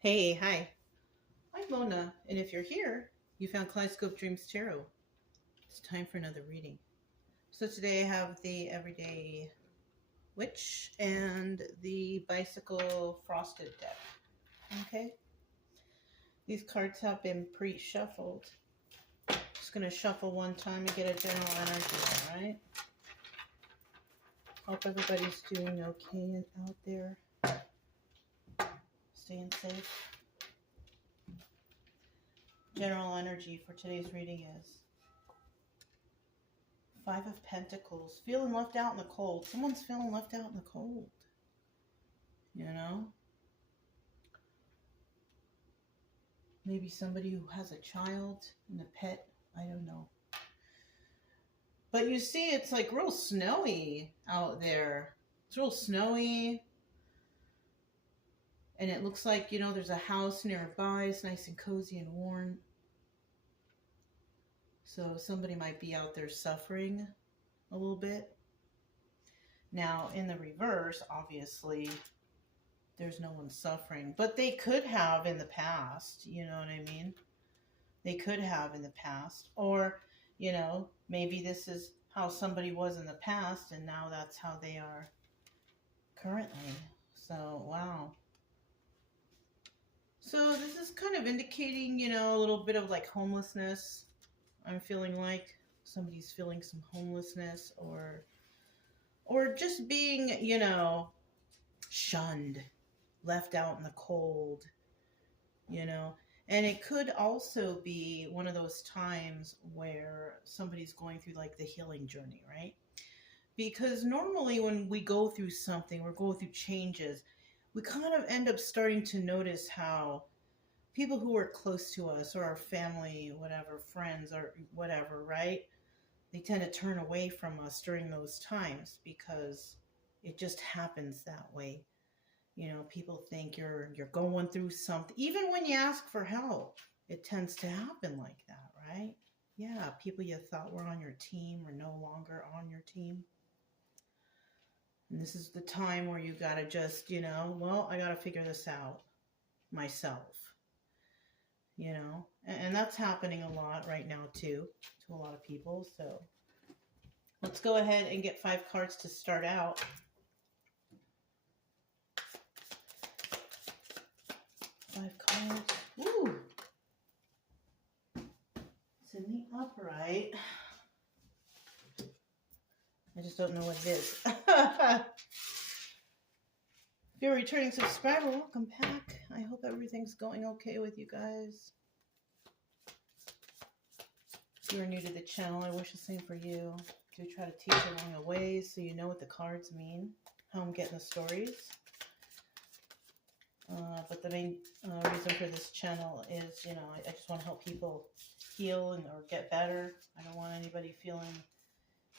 Hey, hi. I'm Mona, and if you're here, you found Kaleidoscope Dreams Tarot. It's time for another reading. So today I have the Everyday Witch and the Bicycle Frosted deck. Okay? These cards have been pre-shuffled. Just going to shuffle one time and get a general energy, alright? Hope everybody's doing okay out there. Staying safe. General energy for today's reading is Five of Pentacles. Feeling left out in the cold. Someone's feeling left out in the cold. You know? Maybe somebody who has a child and a pet. I don't know. But you see, it's like real snowy out there. It's real snowy. And it looks like, there's a house nearby. It's nice and cozy and warm. So somebody might be out there suffering a little bit. Now, in the reverse, obviously, there's no one suffering. But they could have in the past, you know what I mean? They could have in the past. Or, maybe this is how somebody was in the past and now that's how they are currently. So, wow. So this is kind of indicating, a little bit of like homelessness. I'm feeling like somebody's feeling some homelessness or just being, shunned, left out in the cold, And it could also be one of those times where somebody's going through like the healing journey, right? Because normally when we go through something or go through changes, we kind of end up starting to notice how people who are close to us or our family, whatever, friends or whatever, right? They tend to turn away from us during those times because it just happens that way. People think you're going through something. Even when you ask for help, it tends to happen like that, right? Yeah, people you thought were on your team are no longer on your team. And this is the time where you got to just, well, I got to figure this out myself, and that's happening a lot right now too, to a lot of people. So let's go ahead and get 5 cards to start out. Five cards. Ooh. It's in the upright. I just don't know what it is. If you're a returning subscriber, welcome back. I hope everything's going okay with you guys. If you're new to the channel, I wish the same for you. Do try to teach along the way so you know what the cards mean, how I'm getting the stories. But the main reason for this channel is, I just want to help people heal or get better. I don't want anybody feeling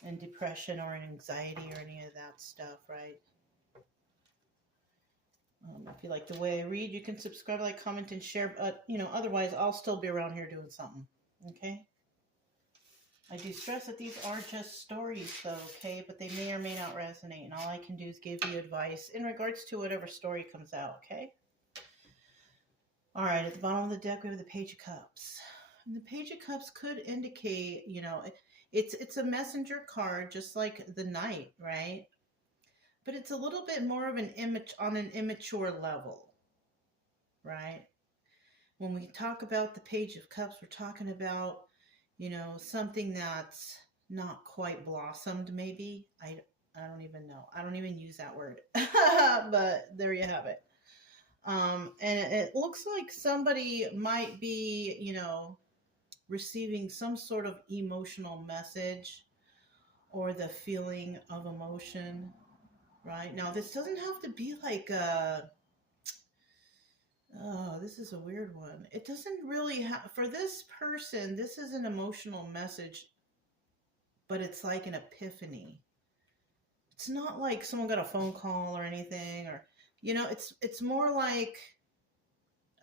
in depression or in anxiety or any of that stuff, right? If you like the way I read, you can subscribe, like, comment, and share. But, otherwise, I'll still be around here doing something, okay? I do stress that these are just stories, though, okay? But they may or may not resonate, and all I can do is give you advice in regards to whatever story comes out, okay? All right, at the bottom of the deck, we have the Page of Cups. And the Page of Cups could indicate, it's a messenger card, just like the Knight, right? But it's a little bit more of an image on an immature level, right? When we talk about the Page of Cups, we're talking about, something that's not quite blossomed, maybe. I don't even know. I don't even use that word. But there you have it. And it looks like somebody might be, receiving some sort of emotional message or the feeling of emotion, right? Now, this doesn't have to be like oh, this is a weird one. It doesn't really have, for this person, this is an emotional message, but it's like an epiphany. It's not like someone got a phone call or anything, or, it's more like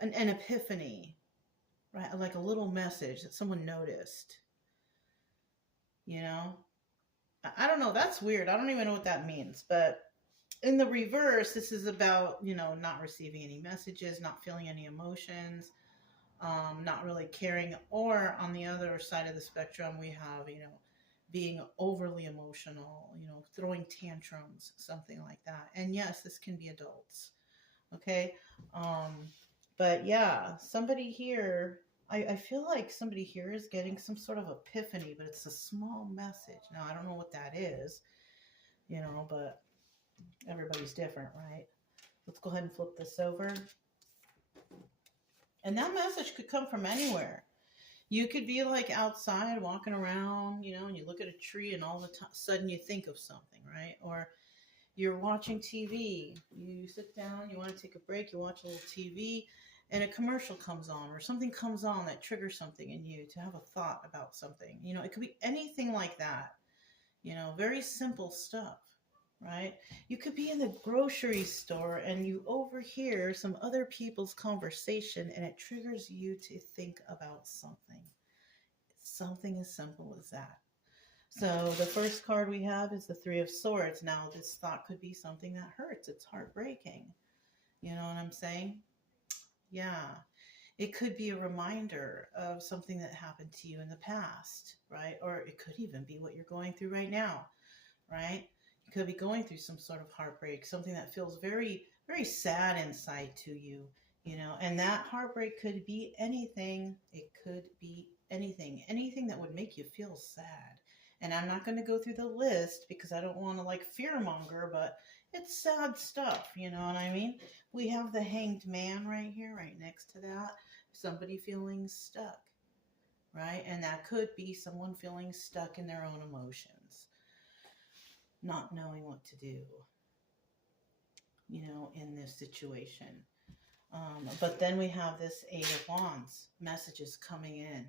an epiphany, right? Like a little message that someone noticed, I don't know. That's weird. I don't even know what that means, but In the reverse, this is about, you know, not receiving any messages, not feeling any emotions, not really caring. Or on the other side of the spectrum, we have, you know, being overly emotional, you know, throwing tantrums, something like that. And yes, this can be adults. Okay. Um, but yeah, somebody here, I feel like somebody here is getting some sort of epiphany, but it's a small message. Now, I don't know what that is, you know, but everybody's different, right? Let's go ahead and flip this over. And that message could come from anywhere. You could be like outside walking around, you know, and you look at a tree and all of a sudden you think of something, right? Or you're watching TV, you sit down, you want to take a break, you watch a little TV, and a commercial comes on or something comes on that triggers something in you to have a thought about something. You know, it could be anything like that, you know, very simple stuff, right? You could be in the grocery store and you overhear some other people's conversation and it triggers you to think about something. Something as simple as that. So the first card we have is the Three of Swords. Now, this thought could be something that hurts. It's heartbreaking. You know what I'm saying? Yeah. It could be a reminder of something that happened to you in the past, right? Or it could even be what you're going through right now, right? You could be going through some sort of heartbreak, something that feels very, very sad inside to you, you know, and that heartbreak could be anything. It could be anything that would make you feel sad. And I'm not going to go through the list because I don't want to like fearmonger, but it's sad stuff, you know what I mean? We have the Hanged Man right here, right next to that. Somebody feeling stuck, right? And that could be someone feeling stuck in their own emotions, not knowing what to do, you know, in this situation. But then we have this Eight of Wands, messages coming in,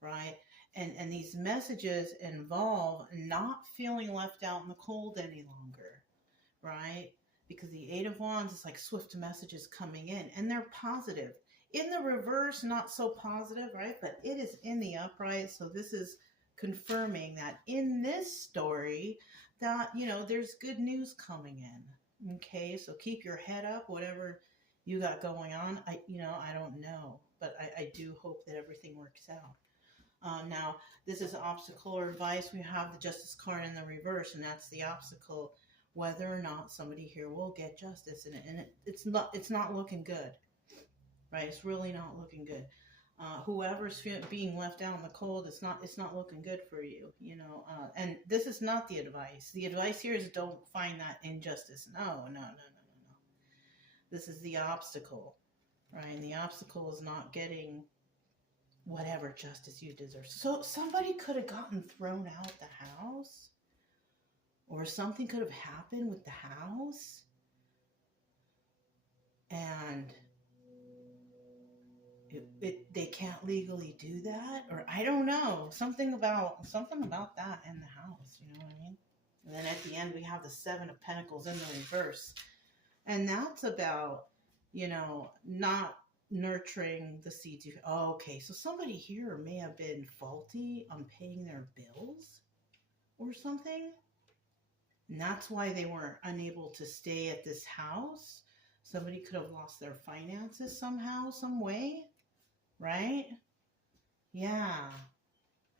right? And these messages involve not feeling left out in the cold any longer, right? Because the Eight of Wands is like swift messages coming in, and they're positive. In the reverse, not so positive, right? But it is in the upright, so this is confirming that in this story that, you know, there's good news coming in. Okay, so keep your head up, whatever you got going on. I don't know, but I do hope that everything works out. Now, this is obstacle or advice. We have the Justice card in the reverse, and that's the obstacle, whether or not somebody here will get justice in it. And it's not looking good, right? It's really not looking good. Whoever's being left out in the cold, it's not looking good for you, you know. And this is not the advice. The advice here is don't find that injustice. No. This is the obstacle, right? And the obstacle is not getting whatever justice you deserve. So somebody could have gotten thrown out the house, or something could have happened with the house, and they can't legally do that, or I don't know, something about that in the house. You know what I mean? And then at the end we have the Seven of Pentacles in the reverse, and that's about, you know, not nurturing the seeds. Okay, so somebody here may have been faulty on paying their bills or something, and that's why they were unable to stay at this house. Somebody could have lost their finances somehow, some way, right? Yeah.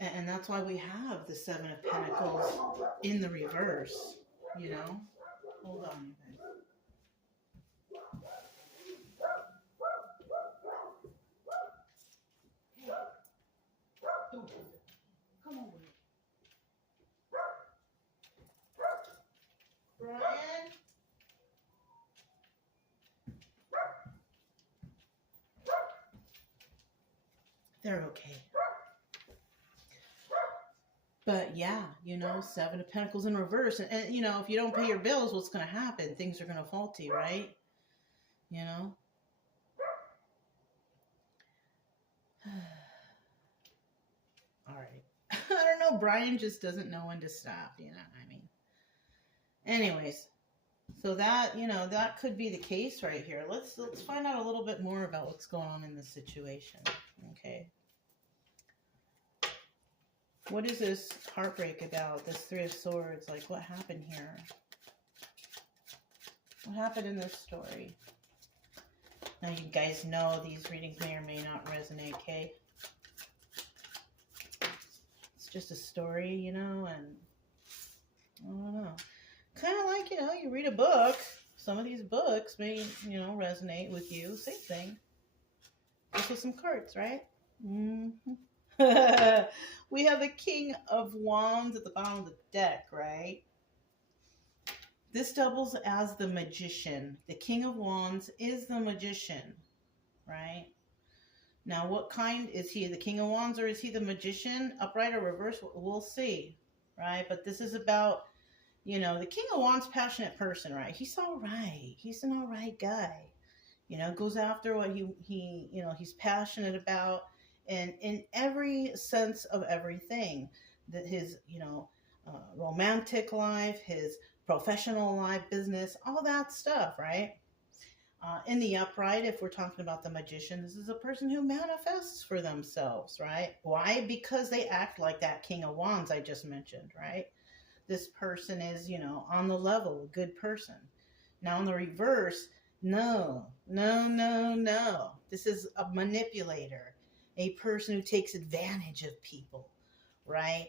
And that's why we have the Seven of Pentacles in the reverse, you know? Hold on, you guys. Come over here. Brian? They're okay. But yeah, you know, Seven of Pentacles in reverse. And you know, if you don't pay your bills, what's going to happen? Things are going to faulty, right? You know? All right. I don't know. Brian just doesn't know when to stop, you know what I mean? Anyways, so that, you know, that could be the case right here. Let's find out a little bit more about what's going on in this situation. Okay. What is this heartbreak about? This Three of Swords? Like, what happened here? What happened in this story? Now you guys know these readings may or may not resonate, okay? It's just a story, you know, and I don't know. Kind of like, you know, you read a book. Some of these books may, you know, resonate with you. Same thing. Just with some cards, right? Mm-hmm. We have the King of Wands at the bottom of the deck, right? This doubles as the Magician. The King of Wands is the Magician, right? Now, what kind is he? The King of Wands, or is he the Magician? Upright or reverse? We'll see, right? But this is about, you know, the King of Wands, passionate person, right? He's all right. He's an all right guy. You know, goes after what he you know, he's passionate about, and in every sense of everything, that his, you know, romantic life, his professional life, business, all that stuff, right? In the upright, if we're talking about the Magician, this is a person who manifests for themselves, right? Why? Because they act like that King of Wands I just mentioned, right? This person is, you know, on the level, a good person. Now in the reverse, no. This is a manipulator, a person who takes advantage of people, right?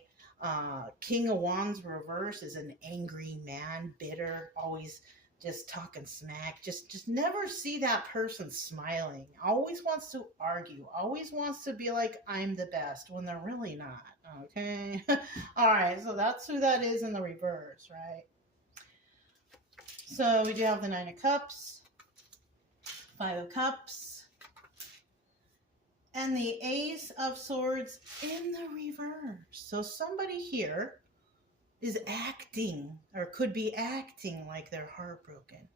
King of Wands reverse is an angry man, bitter, always just talking smack. Just never see that person smiling. Always wants to argue. Always wants to be like, I'm the best, when they're really not. Okay? All right, so that's who that is in the reverse, right? So we do have the Nine of Cups, Five of Cups, and the Ace of Swords in the reverse. So somebody here is acting, or could be acting like they're heartbroken.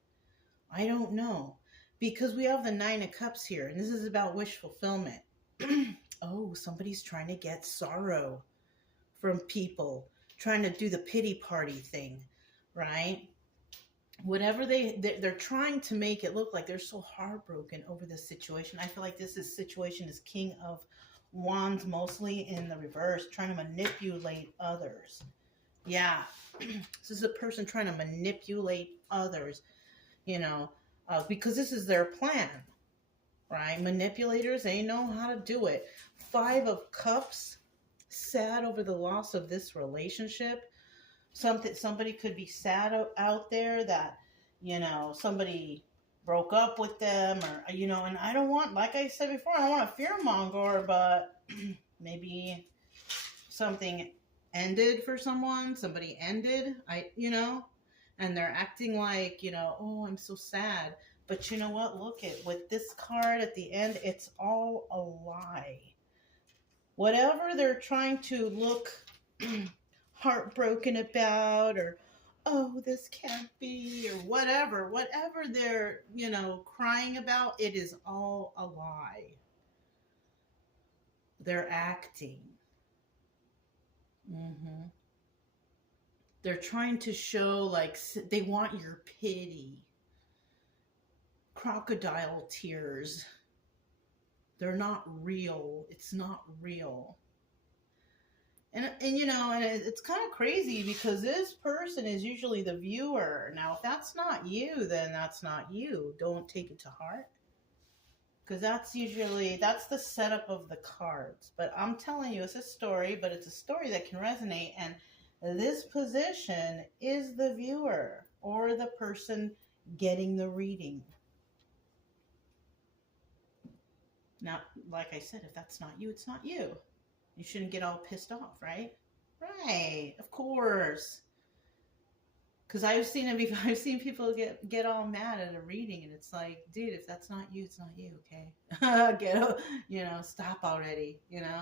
I don't know. Because we have the Nine of Cups here, and this is about wish fulfillment. Oh, somebody's trying to get sorrow from people, trying to do the pity party thing, right? Whatever they're trying to make it look like they're so heartbroken over this situation. I feel like this situation is King of Wands, mostly in the reverse, trying to manipulate others. Yeah, this is a person trying to manipulate others, you know, because this is their plan, right? Manipulators, they know how to do it. Five of Cups, sad over the loss of this relationship. Somebody could be sad out there that, you know, somebody broke up with them, or, you know, and I don't want, like I said before, I don't want to fearmonger, but maybe something ended for someone, somebody ended, you know, and they're acting like, you know, oh, I'm so sad. But you know what? Look at, with this card at the end, it's all a lie. Whatever they're trying to look heartbroken about, or, oh, this can't be, or whatever they're, you know, crying about, it is all a lie. They're acting. They're trying to show like they want your pity. Crocodile tears. They're not real. It's not real. And you know, and it's kind of crazy because this person is usually the viewer. Now, if that's not you, then that's not you. Don't take it to heart. Because that's the setup of the cards. But I'm telling you, it's a story, but it's a story that can resonate. And this position is the viewer or the person getting the reading. Now, like I said, if that's not you, it's not you. You shouldn't get all pissed off, right? Right, of course. Because I've seen it before. I've seen people get all mad at a reading, and it's like, dude, if that's not you, it's not you, okay? You know, stop already, you know?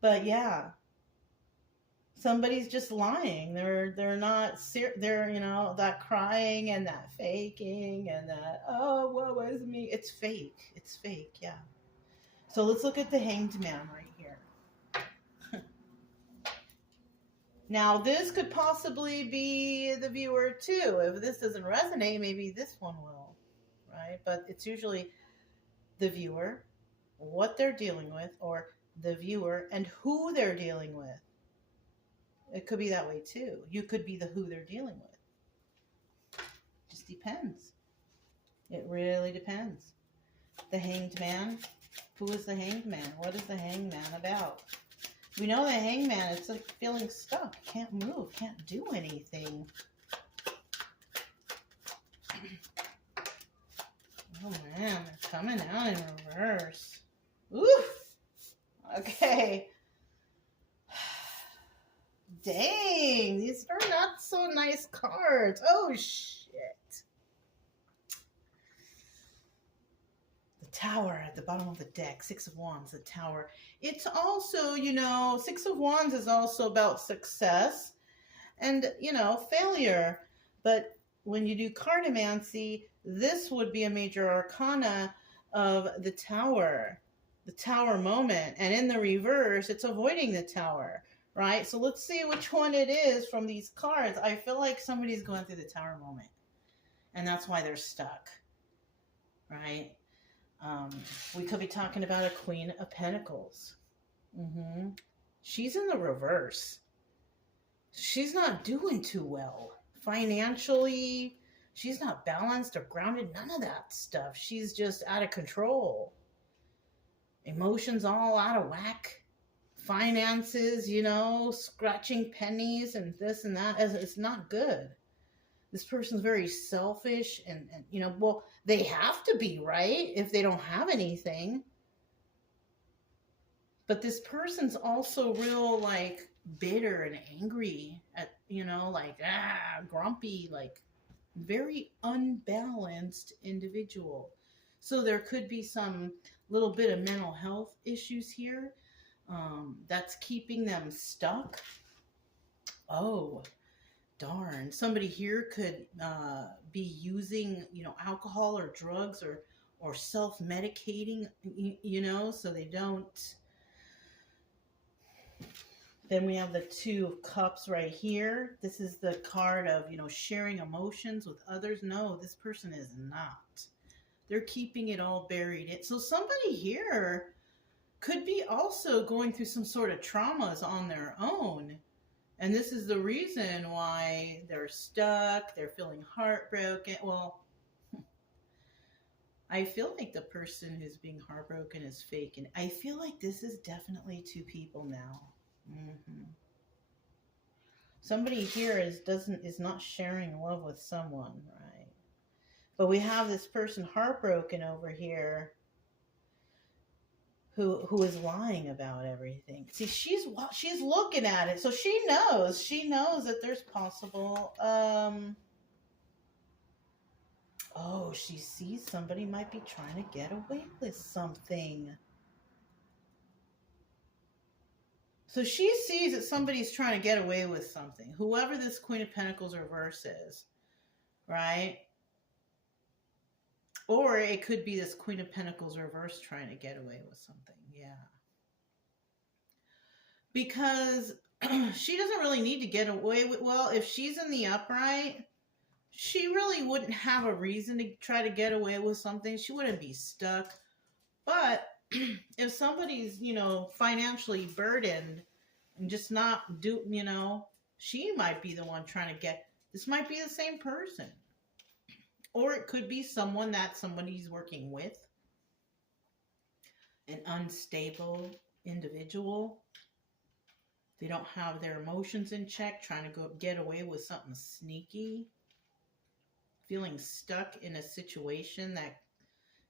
But yeah, somebody's just lying. They're not they're, you know, that crying and that faking and that, oh, what was me? It's fake. It's fake, yeah. So let's look at the Hanged Man right here. Now, this could possibly be the viewer too. If this doesn't resonate, maybe this one will, right? But it's usually the viewer, what they're dealing with, or the viewer and who they're dealing with. It could be that way too. You could be the who they're dealing with. just depends. It really depends. The Hanged Man. Who is the Hanged Man? What is the Hanged Man about? We know the Hanged Man, it's like feeling stuck. Can't move, can't do anything. Oh man, they're coming out in reverse. Oof. Okay. Dang, these are not so nice cards. Oh shit. The Tower at the bottom of the deck. 6 of Wands, the Tower. It's also, you know, 6 of Wands is also about success and, you know, failure. But when you do cartomancy, this would be a major arcana of the Tower moment. And in the reverse, it's avoiding the Tower, right? So let's see which one it is from these cards. I feel like somebody's going through the Tower moment. And that's why they're stuck, right? We could be talking about a Queen of Pentacles. She's in the reverse. She's not doing too well. Financially, she's not balanced or grounded. None of that stuff. She's just out of control. Emotions all out of whack. Finances, you know, scratching pennies and this and that. It's not good. This person's very selfish and, you know, well, they have to be, right? If they don't have anything. But this person's also real, like, bitter and angry at, you know, like, grumpy, like, very unbalanced individual. So there could be some little bit of mental health issues here that's keeping them stuck. Oh, darn. Somebody here could be using, you know, alcohol or drugs or self-medicating, you know, so they don't. Then we have the 2 of Cups right here. This is the card of, you know, sharing emotions with others. No, this person is not. They're keeping it all buried. So somebody here could be also going through some sort of traumas on their own. And this is the reason why they're stuck. They're feeling heartbroken. Well, I feel like the person who's being heartbroken is fake. And I feel like this is definitely 2 people now. Somebody here is not sharing love with someone, right? But we have this person heartbroken over here who is lying about everything. See, she's looking at it, so she knows that there's possible oh, she sees somebody might be trying to get away with something. So she sees that somebody's trying to get away with something. Whoever this Queen of Pentacles reverse is, right? Or it could be this Queen of Pentacles reverse trying to get away with something. Yeah. Because she doesn't really need to get away with, well, if she's in the upright, she really wouldn't have a reason to try to get away with something. She wouldn't be stuck. But if somebody's, you know, financially burdened and just not do, you know, she might be the one trying to get, this might be the same person. Or it could be someone that somebody's working with. An unstable individual. They don't have their emotions in check, trying to get away with something sneaky. Feeling stuck in a situation that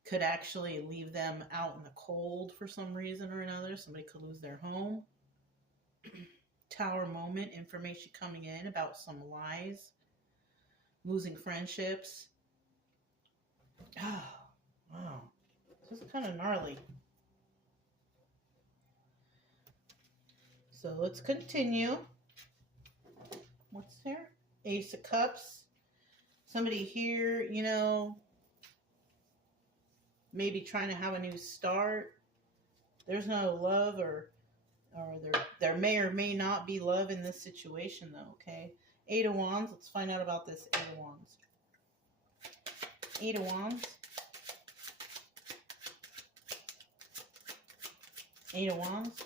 could actually leave them out in the cold for some reason or another. Somebody could lose their home. Tower moment, information coming in about some lies. Losing friendships. Oh, wow. This is kind of gnarly. So let's continue. What's there? Ace of Cups. Somebody here, you know, maybe trying to have a new start. There's no love or there may or may not be love in this situation though, okay? 8 of Wands. Let's find out about this 8 of Wands. 8 of Wands. 8 of Wands.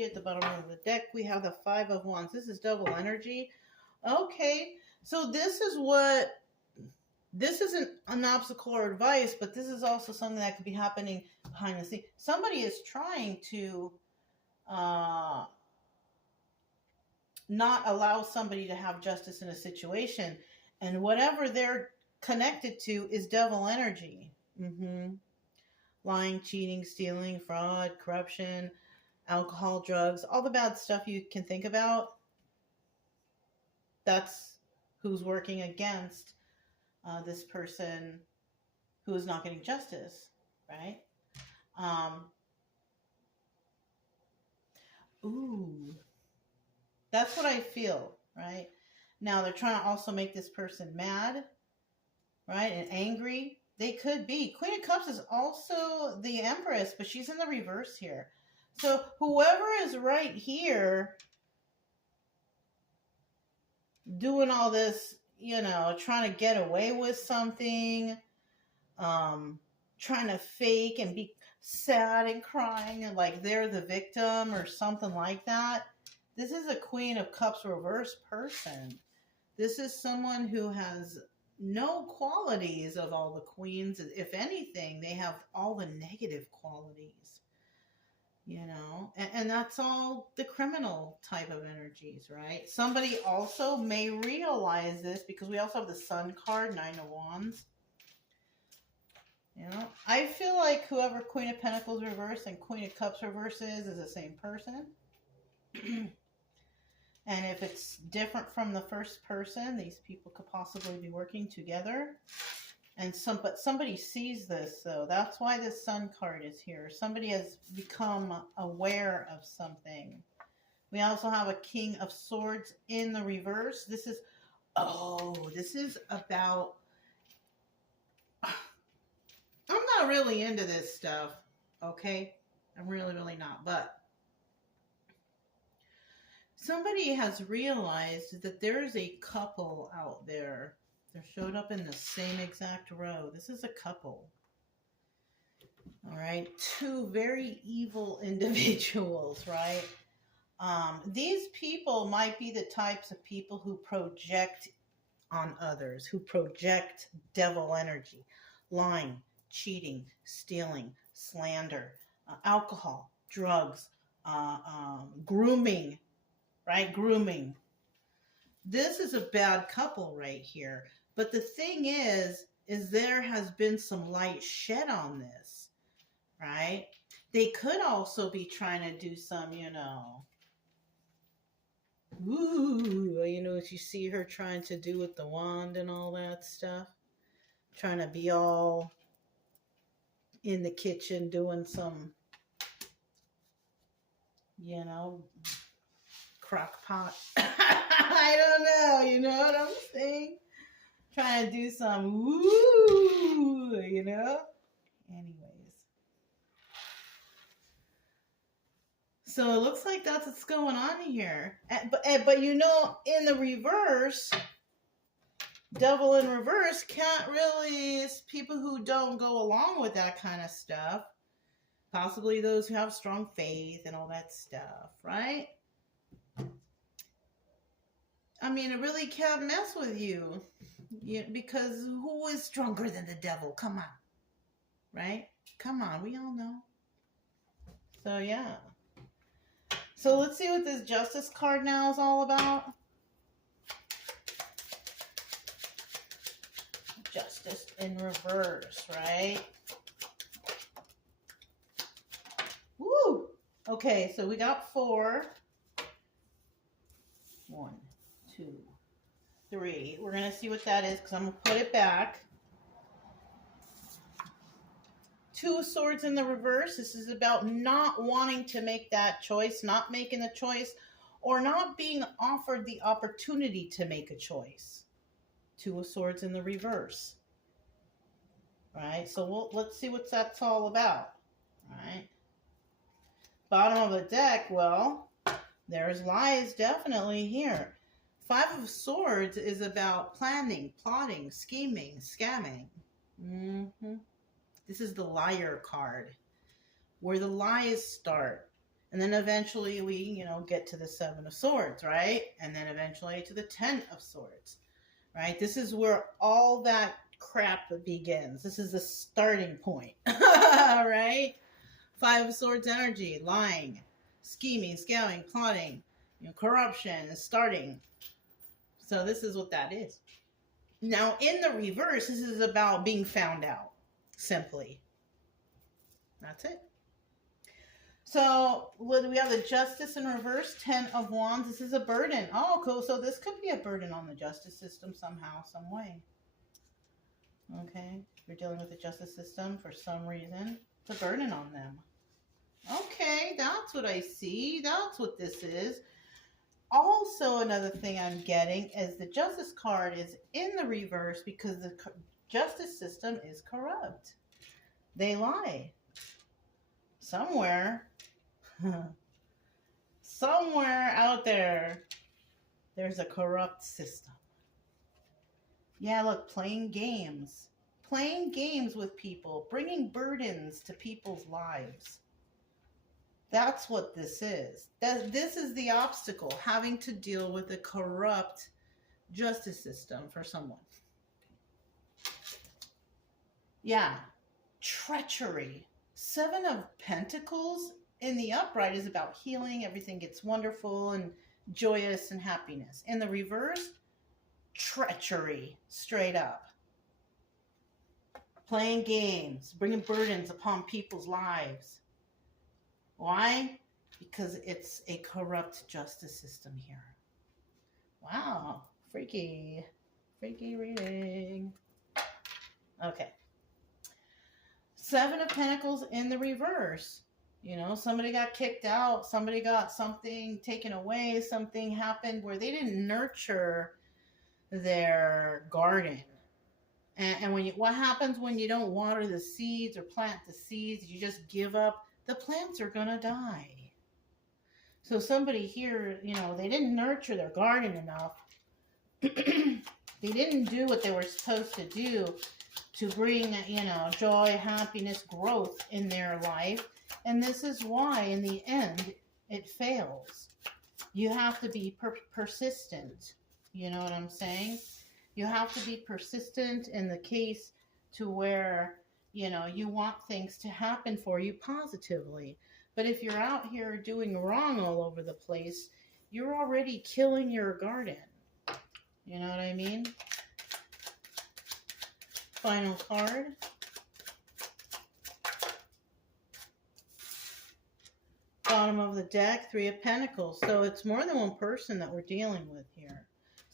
energy. At the bottom of the deck, we have the Five of Wands. This is double energy. Okay, so this isn't an obstacle or advice, but this is also something that could be happening behind the scenes. Somebody is trying to not allow somebody to have justice in a situation, and whatever they're connected to is devil energy. Lying, cheating, stealing, fraud, corruption, alcohol, drugs, all the bad stuff you can think about. That's who's working against this person who is not getting justice, right? Ooh, that's what I feel, right? Now they're trying to also make this person mad, right, and angry. They could be. Queen of Cups is also the Empress, but she's in the reverse here. So whoever is right here doing all this, you know, trying to get away with something, trying to fake and be sad and crying and like they're the victim or something like that. This is a Queen of Cups reverse person. This is someone who has no qualities of all the queens. If anything, they have all the negative qualities, you know, and that's all the criminal type of energies, right? Somebody also may realize this because we also have the Sun card, Nine of Wands. You know, I feel like whoever Queen of Pentacles reverse and Queen of Cups reverse is the same person. And if it's different from the first person, these people could possibly be working together. And but somebody sees this, so that's why this Sun card is here. Somebody has become aware of something. We also have a King of Swords in the reverse. This is about... I'm not really into this stuff, okay? I'm really, really not, but somebody has realized that there's a couple out there. They're showed up in the same exact row. This is a couple. All right. Two very evil individuals, right? These people might be the types of people who project on others, who project devil energy, lying, cheating, stealing, slander, alcohol, drugs, grooming, right? Grooming. This is a bad couple right here. But the thing is there has been some light shed on this, right? They could also be trying to do some, you know, you know what you see her trying to do with the wand and all that stuff. Trying to be all in the kitchen doing some, you know, crock pot. I don't know, you know what I'm saying? Trying to do some woo, you know? Anyways. So it looks like that's what's going on here. But you know, in the reverse, devil in reverse can't really, it's people who don't go along with that kind of stuff. Possibly those who have strong faith and all that stuff, right? I mean, it really can't mess with you, because who is stronger than the devil? Come on, right? Come on, we all know. So, yeah. So, let's see what this Justice card now is all about. Justice in reverse, right? Woo! Okay, so we got 4. 1, 2, 3. We're going to see what that is because I'm going to put it back. 2 of Swords in the reverse. This is about not wanting to make that choice, not making the choice, or not being offered the opportunity to make a choice. 2 of Swords in the reverse. Right? So let's see what that's all about. Right? Bottom of the deck, well, there's lies definitely here. 5 of Swords is about planning, plotting, scheming, scamming. This is the liar card, where the lies start. And then eventually we, get to the Seven of Swords, right? And then eventually to the Ten of Swords, right? This is where all that crap begins. This is the starting point, right? Five of Swords energy, lying, scheming, scaling, plotting, corruption is starting. So this is what that is. Now, in the reverse, this is about being found out, simply. That's it. So, we have the Justice in reverse, 10 of Wands. This is a burden. Oh, cool. So this could be a burden on the justice system somehow, some way. Okay. You're dealing with the justice system for some reason. It's a burden on them. Okay, that's what I see. That's what this is. Also, another thing I'm getting is the Justice card is in the reverse because the justice system is corrupt. They lie. Somewhere out there, there's a corrupt system. Yeah, look, playing games with people, bringing burdens to people's lives. That's what this is. This is the obstacle, having to deal with a corrupt justice system for someone. Yeah, treachery. Seven of Pentacles in the upright is about healing. Everything gets wonderful and joyous and happiness. In the reverse, treachery, straight up. Playing games, bringing burdens upon people's lives. Why? Because it's a corrupt justice system here. Wow, freaky reading. Okay. Seven of Pentacles in the reverse. Somebody got kicked out. Somebody got something taken away. Something happened where they didn't nurture their garden. And what happens when you don't water the seeds or plant the seeds? You just give up. The plants are going to die. So somebody here, they didn't nurture their garden enough. They didn't do what they were supposed to do to bring, joy, happiness, growth in their life. And this is why, in the end, it fails. You have to be persistent. You know what I'm saying? You have to be persistent in the case to where, you want things to happen for you positively. But if you're out here doing wrong all over the place, you're already killing your garden. You know what I mean? Final card. Bottom of the deck, Three of Pentacles. So it's more than one person that we're dealing with here.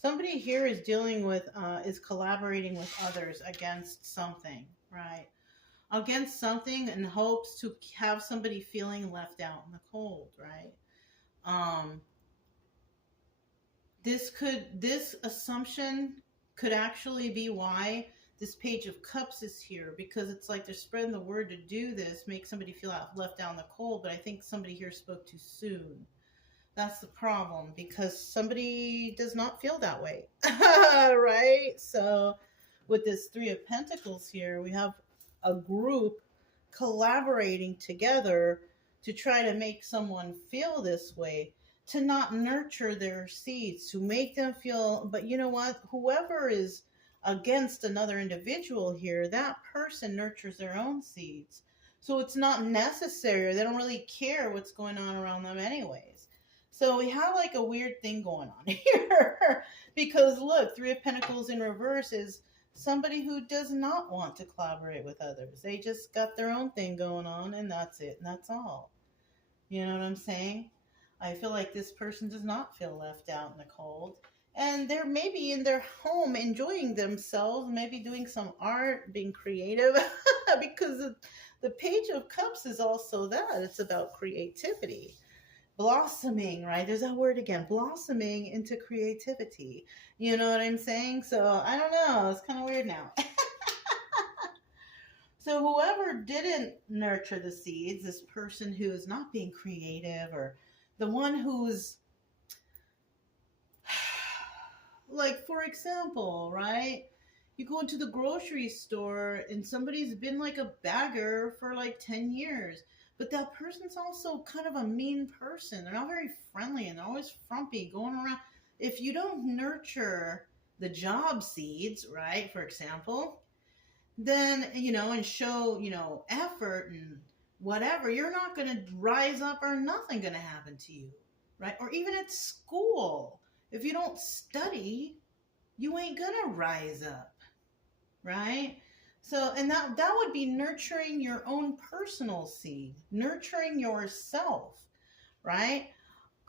Somebody here is dealing with, is collaborating with others against something, right? Against something in hopes to have somebody feeling left out in the cold, right? This assumption could actually be why this Page of Cups is here, because it's like they're spreading the word to do this, make somebody feel left out in the cold, but I think somebody here spoke too soon. That's the problem, because somebody does not feel that way, right? So with this Three of Pentacles here, we have a group collaborating together to try to make someone feel this way, to not nurture their seeds, to make them feel, but you know what? Whoever is against another individual here, that person nurtures their own seeds. So it's not necessary. They don't really care what's going on around them anyways. So we have like a weird thing going on here because look, Three of Pentacles in reverse is somebody who does not want to collaborate with others. They just got their own thing going on and that's it. And that's all. You know what I'm saying? I feel like this person does not feel left out in the cold. And they're maybe in their home enjoying themselves, maybe doing some art, being creative. Because the Page of Cups is also that. It's about creativity. Blossoming, right? There's that word again. Blossoming into creativity. You know what I'm saying? So, I don't know. It's kind of weird now. So whoever didn't nurture the seeds, this person who is not being creative, or the one who's, like, for example, right? You go into the grocery store and somebody's been like a bagger for like 10 years. but that person's also kind of a mean person. They're not very friendly and they're always frumpy going around. If you don't nurture the job seeds, right, for example, then, and show, effort and whatever, you're not going to rise up or nothing going to happen to you, right? Or even at school, if you don't study, you ain't going to rise up, right? So, and that would be nurturing your own personal seed, nurturing yourself, right?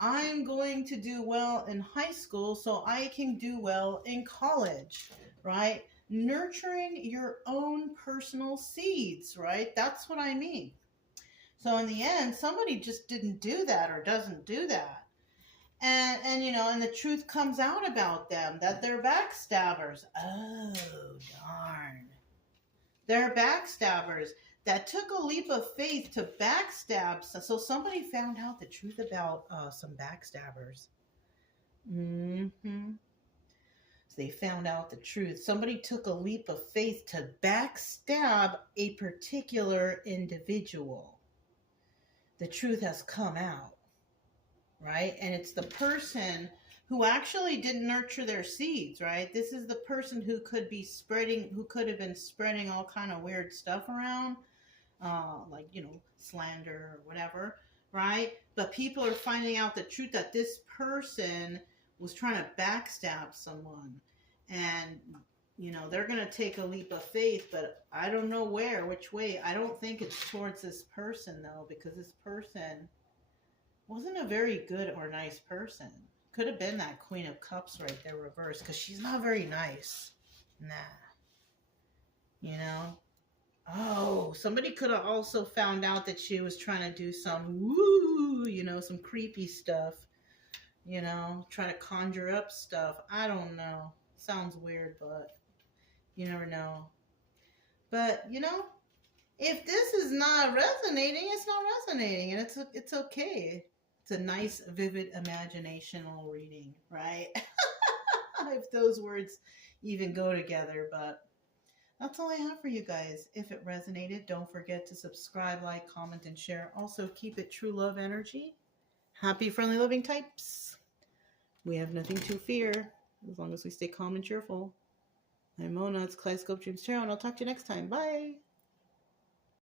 I'm going to do well in high school so I can do well in college, right? Nurturing your own personal seeds, right? That's what I mean. So in the end, somebody just didn't do that or doesn't do that. And and the truth comes out about them that they're backstabbers. Oh, darn. They're backstabbers that took a leap of faith to backstab. So somebody found out the truth about some backstabbers. So they found out the truth. Somebody took a leap of faith to backstab a particular individual. The truth has come out, right? And it's the person who actually didn't nurture their seeds, right? This is the person who could have been spreading all kind of weird stuff around, like, slander or whatever, right? But people are finding out the truth that this person was trying to backstab someone. And, they're going to take a leap of faith, but I don't know which way. I don't think it's towards this person, though, because this person wasn't a very good or nice person. Could have been that Queen of Cups right there reversed, because she's not very nice. Nah. Oh, somebody could have also found out that she was trying to do some some creepy stuff. Trying to conjure up stuff. I don't know. Sounds weird, but you never know. But, if this is not resonating, it's not resonating, and it's okay. It's a nice, vivid, imaginational reading, right? If those words even go together, but that's all I have for you guys. If it resonated, don't forget to subscribe, like, comment, and share. Also, keep it true love energy. Happy, friendly, loving types. We have nothing to fear as long as we stay calm and cheerful. I'm Mona. It's Kaleidoscope Dreams Tarot, and I'll talk to you next time. Bye.